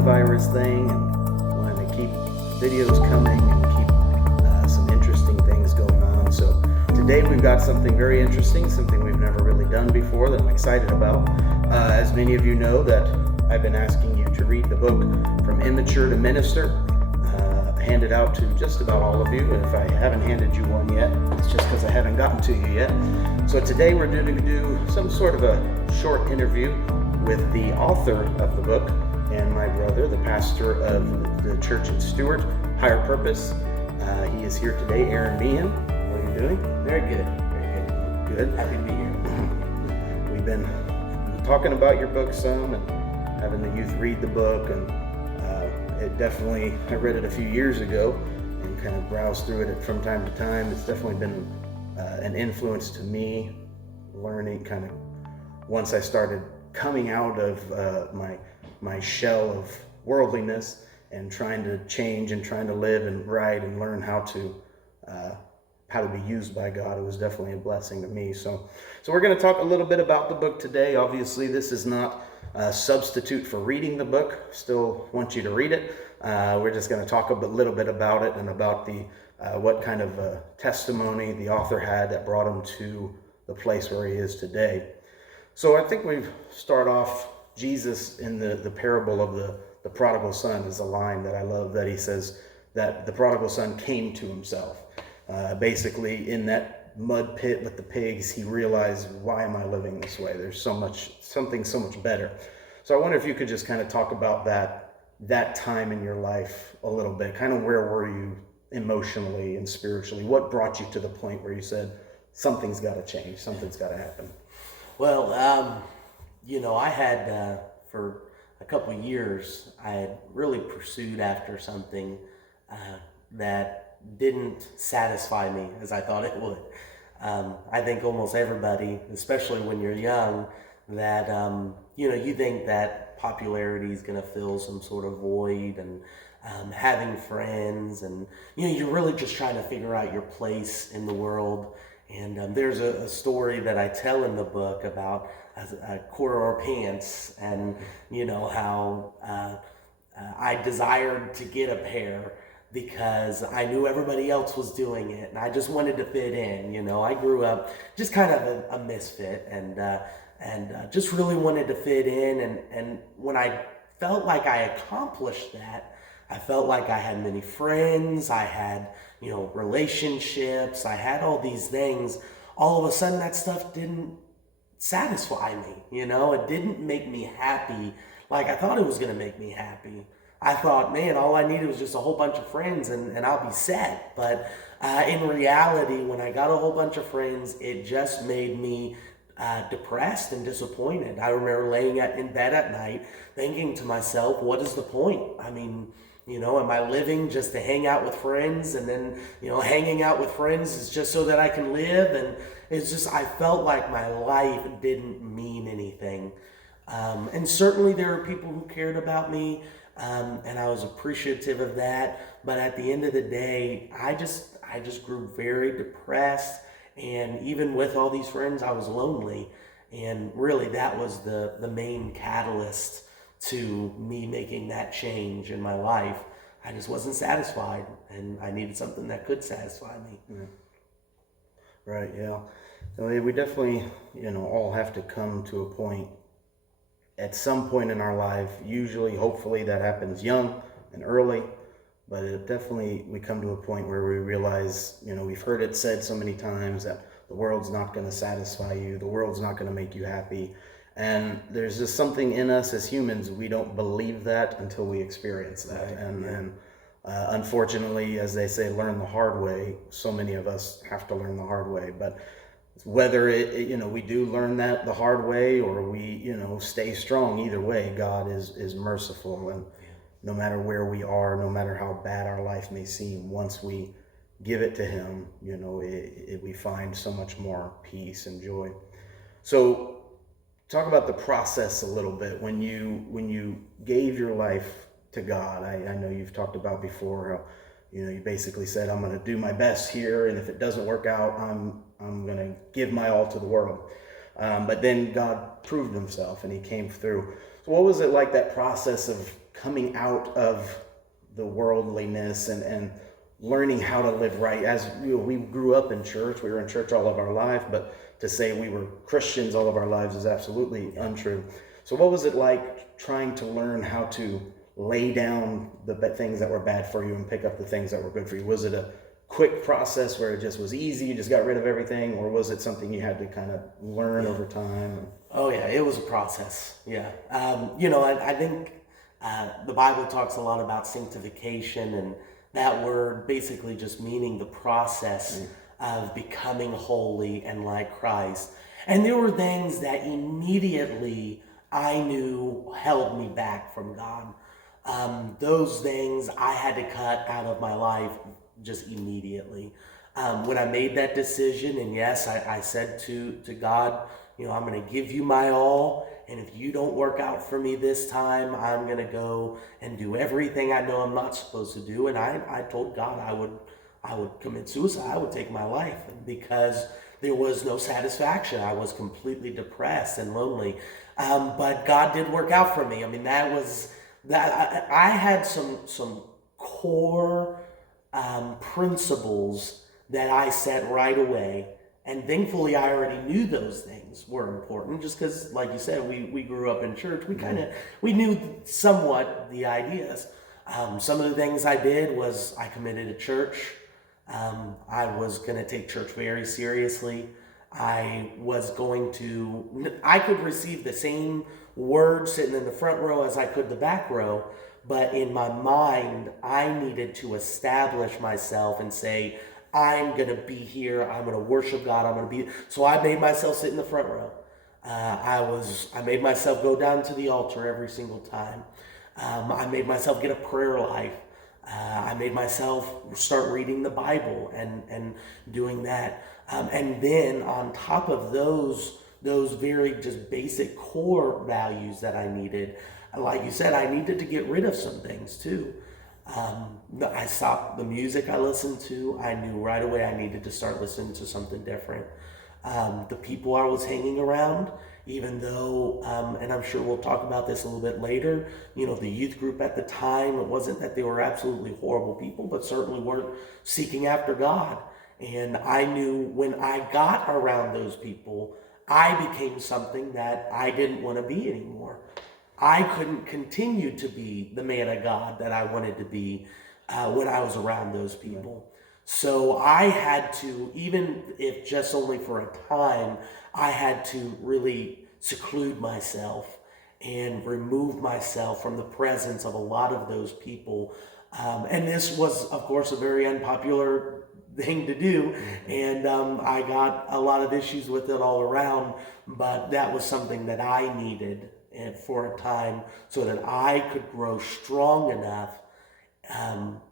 coronavirus thing, and wanted to keep videos coming and keep some interesting things going on. So today we've got something very interesting, something we've never really done before that I'm excited about. As many of you know, that I've been asking you to read the book From Immature to Minister, handed out to just about all of you. And if I haven't handed you one yet, it's just because I haven't gotten to you yet. So today we're going to do some sort of a short interview with the author of the book and my brother, the pastor of the church in Stewart, Higher Purpose. He is here today, Aaron Meehan. What are you doing? Very good, very good. Good. Happy to be here. We've been talking about your book some and having the youth read the book, and I read it a few years ago and kind of browsed through it from time to time. It's definitely been an influence to me, learning kind of once I started coming out of my shell of worldliness and trying to change and trying to live and write and learn how to be used by God. It was definitely a blessing to me. So we're going to talk a little bit about the book today. Obviously, this is not a substitute for reading the book. Still want you to read it. We're just going to talk a little bit about it and about the what kind of testimony the author had that brought him to the place where he is today. So I think we start off, Jesus in the parable of the prodigal son is a line that I love, that he says that the prodigal son came to himself. Basically, in that mud pit with the pigs, he realized, why am I living this way? There's something so much better. So I wonder if you could just kind of talk about that time in your life a little bit. Kind of where were you emotionally and spiritually? What brought you to the point where you said, something's got to change, something's got to happen? Well, I had, for a couple of years, I had really pursued after something that didn't satisfy me as I thought it would. I think almost everybody, especially when you're young, that, you think that popularity is going to fill some sort of void, and having friends, and, you're really just trying to figure out your place in the world. And there's a story that I tell in the book about a corduroy pants, and, how I desired to get a pair because I knew everybody else was doing it, and I just wanted to fit in. I grew up just kind of a misfit, and just really wanted to fit in. And when I felt like I accomplished that, I felt like I had many friends, I had, relationships, I had all these things. All of a sudden, that stuff didn't satisfy me. It didn't make me happy like I thought it was going to make me happy. I thought, man, all I needed was just a whole bunch of friends and I'll be set. But in reality, when I got a whole bunch of friends, it just made me depressed and disappointed. I remember laying in bed at night thinking to myself, what is the point? I mean, am I living just to hang out with friends? And then, hanging out with friends is just so that I can live. And it's just, I felt like my life didn't mean anything. And certainly there were people who cared about me. And I was appreciative of that. But at the end of the day, I just grew very depressed. And even with all these friends, I was lonely. And really, that was the main catalyst to me making that change in my life. I just wasn't satisfied, and I needed something that could satisfy me. Yeah. Right, yeah. We definitely, all have to come to a point at some point in our life. Usually, hopefully, that happens young and early, but we come to a point where we realize, we've heard it said so many times that the world's not going to satisfy you, the world's not going to make you happy. And there's just something in us as humans, we don't believe that until we experience that. Right. And unfortunately, as they say, learn the hard way. So many of us have to learn the hard way. But whether we do learn that the hard way, or we, stay strong, either way, God is merciful. And no matter where we are, no matter how bad our life may seem, once we give it to Him, we find so much more peace and joy. So talk about the process a little bit when you gave your life to God. I know you've talked about before how you basically said, I'm going to do my best here, and if it doesn't work out, I'm going to give my all to the world. But then God proved Himself, and He came through. So what was it like, that process of coming out of the worldliness and learning how to live right. As we grew up in church, we were in church all of our life, but to say we were Christians all of our lives is absolutely untrue. So what was it like trying to learn how to lay down the things that were bad for you and pick up the things that were good for you? Was it a quick process where it just was easy, you just got rid of everything, or was it something you had to kind of learn over time? Oh yeah, it was a process. Yeah. I think the Bible talks a lot about sanctification, and that word basically just meaning the process of becoming holy and like Christ. And there were things that immediately I knew held me back from God. Those things I had to cut out of my life just immediately. When I made that decision, and yes, I said to God, I'm going to give you my all, and if you don't work out for me this time, I'm going to go and do everything I know I'm not supposed to do. And I told God I would commit suicide. I would take my life because there was no satisfaction. I was completely depressed and lonely. But God did work out for me. I mean, I had some core principles that I set right away. And thankfully, I already knew those things were important, just because, like you said, we grew up in church. We knew somewhat the ideas. Some of the things I did was I committed to church. I was going to take church very seriously. I could receive the same word sitting in the front row as I could the back row, but in my mind, I needed to establish myself and say, I'm going to be here. I'm going to worship God. So I made myself sit in the front row. I made myself go down to the altar every single time. I made myself get a prayer life. I made myself start reading the Bible and doing that. And then on top of those very just basic core values that I needed, like you said, I needed to get rid of some things too. I stopped the music I listened to. I knew right away I needed to start listening to something different. The people I was hanging around, even though, and I'm sure we'll talk about this a little bit later, the youth group at the time, it wasn't that they were absolutely horrible people, but certainly weren't seeking after God. And I knew when I got around those people, I became something that I didn't want to be anymore. I couldn't continue to be the man of God that I wanted to be when I was around those people. So I had to, even if just only for a time, I had to really seclude myself and remove myself from the presence of a lot of those people. And this was, of course, a very unpopular thing to do. And I got a lot of issues with it all around, but that was something that I needed and for a time so that I could grow strong enough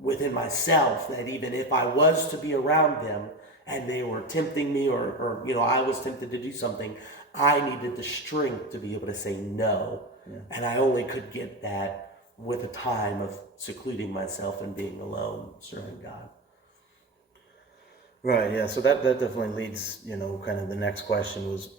within myself that even if I was to be around them and they were tempting me or I was tempted to do something, I needed the strength to be able to say no. Yeah. And I only could get that with a time of secluding myself and being alone, serving God. Right, yeah, so that definitely leads, kind of the next question was,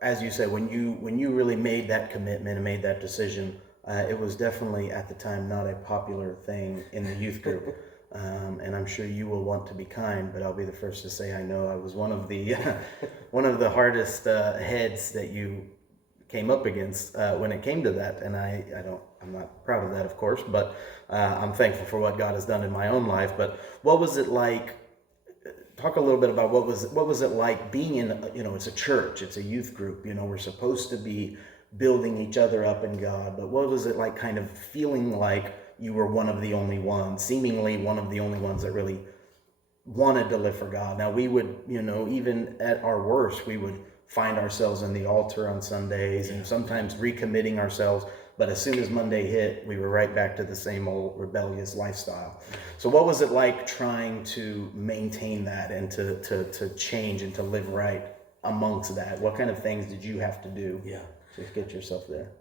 as you said, when you really made that commitment and made that decision, it was definitely at the time not a popular thing in the youth group. And I'm sure you will want to be kind, but I'll be the first to say I know I was one of the hardest heads that you came up against when it came to that. And I'm not proud of that, of course, but I'm thankful for what God has done in my own life. But what was it like? Talk a little bit about what was it like being in, it's a church, it's a youth group, we're supposed to be building each other up in God, but what was it like kind of feeling like you were one of the only ones, seemingly one of the only ones that really wanted to live for God? Now we would, even at our worst, we would find ourselves in the altar on Sundays and sometimes recommitting ourselves. But as soon as Monday hit, we were right back to the same old rebellious lifestyle. So what was it like trying to maintain that and to change and to live right amongst that? What kind of things did you have to do to get yourself there?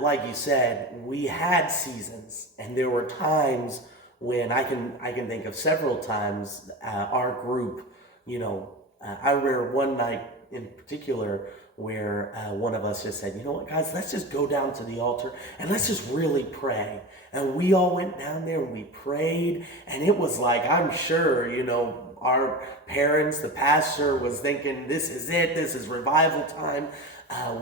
Like you said, we had seasons, and there were times when I can think of several times our group, I remember one night in particular where one of us just said, you know what, guys, let's just go down to the altar and let's just really pray. And we all went down there and we prayed, and it was like, I'm sure, our parents, the pastor was thinking, this is it, this is revival time.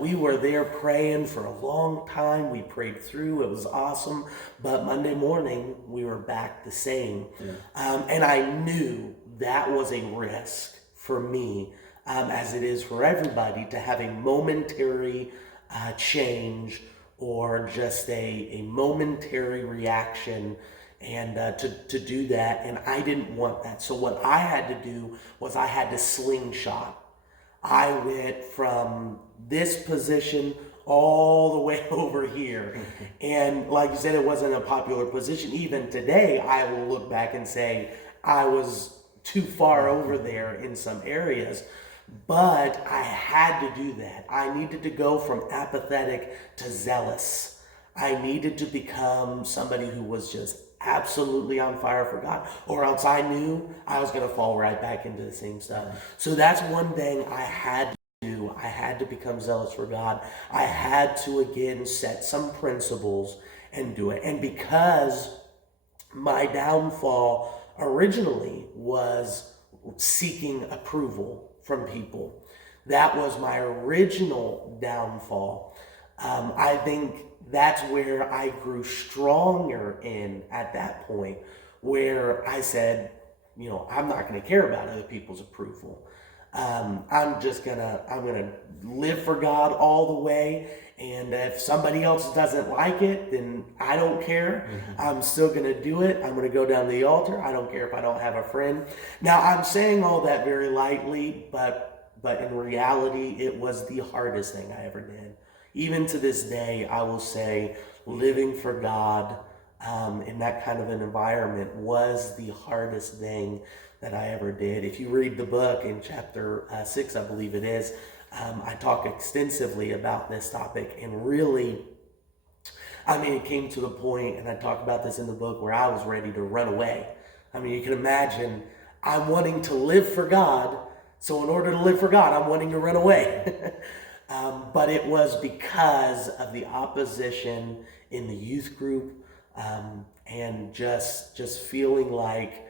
We were there praying for a long time. We prayed through. It was awesome. But Monday morning, we were back the same. Yeah. And I knew that was a risk for me, as it is for everybody, to have a momentary change or just a momentary reaction, and to do that. And I didn't want that. So what I had to do was I had to slingshot. I went from this position all the way over here. And like you said, it wasn't a popular position. Even today, I will look back and say I was too far over there in some areas. But I had to do that. I needed to go from apathetic to zealous. I needed to become somebody who was just absolutely on fire for God, or else I knew I was going to fall right back into the same stuff. So that's one thing I had to do. I had to become zealous for God. I had to, again, set some principles and do it. And because my downfall originally was seeking approval from people, that was my original downfall. I think that's where I grew stronger in at that point, where I said, I'm not going to care about other people's approval. I'm gonna live for God all the way. And if somebody else doesn't like it, then I don't care. I'm still gonna do it. I'm gonna go down to the altar. I don't care if I don't have a friend. Now, I'm saying all that very lightly, but in reality, it was the hardest thing I ever did. Even to this day, I will say living for God in that kind of an environment was the hardest thing that I ever did. If you read the book in chapter 6, I believe it is, I talk extensively about this topic, and really, it came to the point, and I talk about this in the book, where I was ready to run away. You can imagine, I'm wanting to live for God, so in order to live for God, I'm wanting to run away. But it was because of the opposition in the youth group, and just feeling like,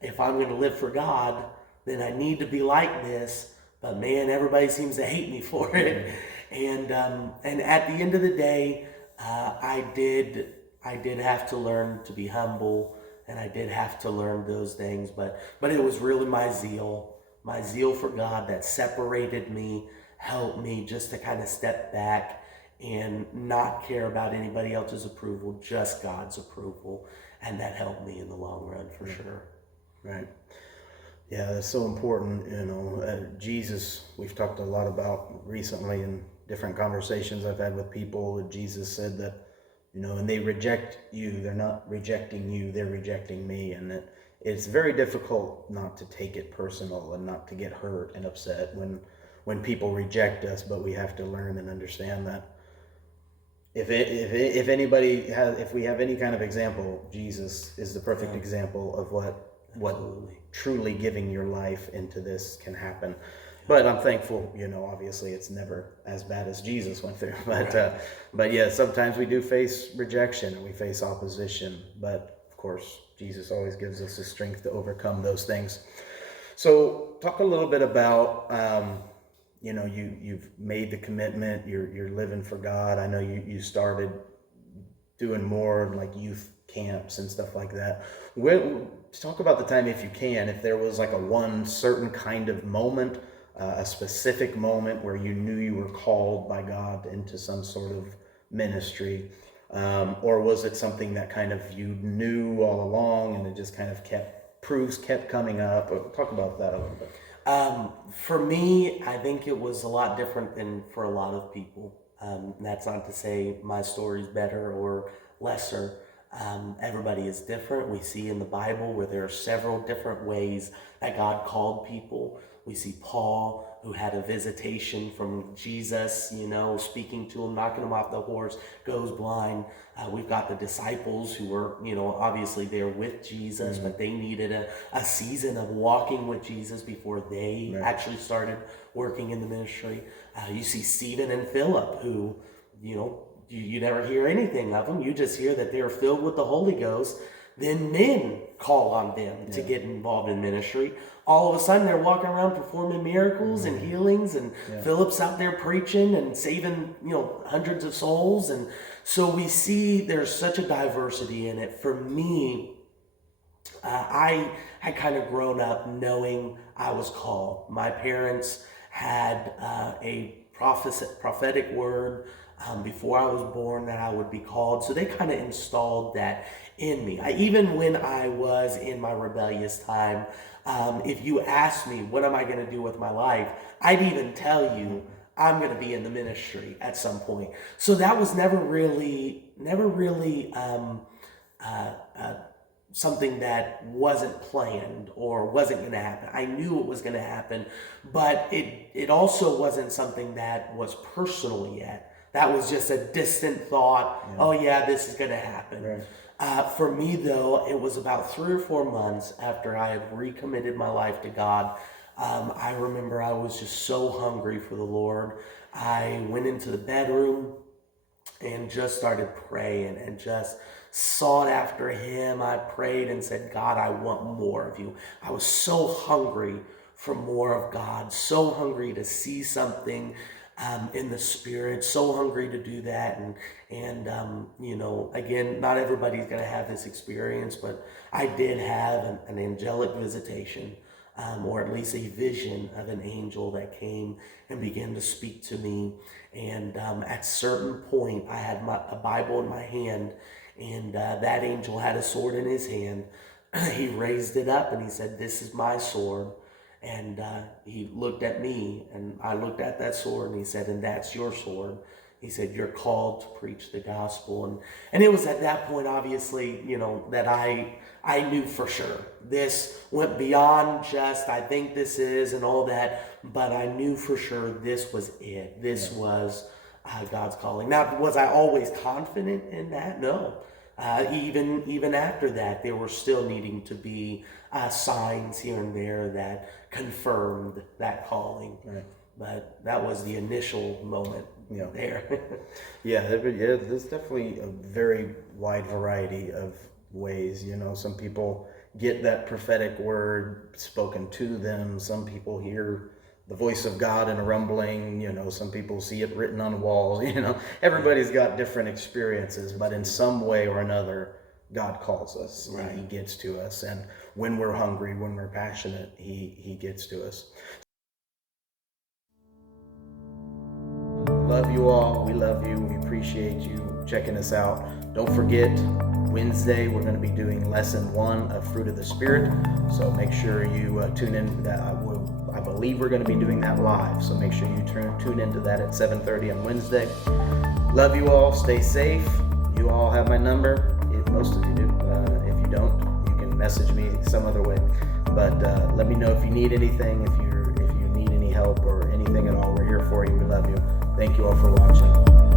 if I'm going to live for God, then I need to be like this. But man, everybody seems to hate me for it. And at the end of the day, I did have to learn to be humble, and I did have to learn those things. But it was really my zeal for God that separated me, helped me just to kind of step back and not care about anybody else's approval, just God's approval. And that helped me in the long run, for sure. Right. Yeah, that's so important. Jesus, we've talked a lot about recently in different conversations I've had with people. Jesus said that, and they reject you, they're not rejecting you, they're rejecting me. And it's very difficult not to take it personal and not to get hurt and upset when people reject us, but we have to learn and understand that if we have any kind of example, Jesus is the perfect example of what truly giving your life into this can happen. But I'm thankful, obviously it's never as bad as Jesus went through. But yeah, sometimes we do face rejection and we face opposition. But of course, Jesus always gives us the strength to overcome those things. So talk a little bit about, you've made the commitment, you're living for God. I know you started doing more like youth camps and stuff like that. Talk about the time, if you can, if there was like a one certain kind of moment, a specific moment where you knew you were called by God into some sort of ministry, or was it something that kind of you knew all along and it just kind of kept coming up? Talk about that a little bit. For me, I think it was a lot different than for a lot of people. That's not to say my story's better or lesser. Everybody is different. We see in the Bible where there are several different ways that God called people. We see Paul who had a visitation from Jesus, speaking to him, knocking him off the horse, goes blind. We've got the disciples who were, obviously they're with Jesus, but they needed a season of walking with Jesus before they actually started working in the ministry. You see Stephen and Philip, who, you never hear anything of them. You just hear that they're filled with the Holy Ghost. Then men call on them to get involved in ministry. All of a sudden, they're walking around performing miracles and healings, and Philip's out there preaching and saving, hundreds of souls. And so we see there's such a diversity in it. For me, I had kind of grown up knowing I was called. My parents had a prophetic word before I was born that I would be called. So they kind of installed that in me. Even when I was in my rebellious time, if you asked me, what am I going to do with my life? I'd even tell you, I'm going to be in the ministry at some point. So that was never really something that wasn't planned or wasn't going to happen. I knew it was going to happen, but it also wasn't something that was personal yet. That was just a distant thought. Yeah. Oh yeah, this is going to happen. Right. For me though, it was about 3 or 4 months after I had recommitted my life to God. I remember I was just so hungry for the Lord. I went into the bedroom and just started praying and just sought after him. I prayed and said, God, I want more of you. I was so hungry for more of God, so hungry to see something in the spirit, so hungry to do that. And again, not everybody's going to have this experience, but I did have an angelic visitation, or at least a vision of an angel that came and began to speak to me. And at certain point, I had a Bible in my hand, and that angel had a sword in his hand. He raised it up and he said, "This is my sword." And he looked at me, and I looked at that sword, and he said, "And that's your sword." He said, "You're called to preach the gospel." And it was at that point, obviously, that I knew for sure. This went beyond just, I think this is, and all that, but I knew for sure this was it. This was God's calling. Now, was I always confident in that? No. Even after that, there were still needing to be signs here and there that confirmed that calling. Right. But that was the initial moment there. There's definitely a very wide variety of ways. Some people get that prophetic word spoken to them. Some people hear the voice of God in a rumbling. Some people see it written on walls. Everybody's got different experiences, but in some way or another, God calls us. Right. And he gets to us. And when we're hungry, when we're passionate, he gets to us. Love you all. We love you. We appreciate you checking us out. Don't forget, Wednesday we're going to be doing lesson 1 of Fruit of the Spirit. So make sure you tune in. I believe we're going to be doing that live. So make sure you tune into that at 7:30 on Wednesday. Love you all. Stay safe. You all have my number. Most of you do. If you don't, you can message me some other way. But let me know if you need anything, if you need any help or anything at all. We're here for you. We love you. Thank you all for watching.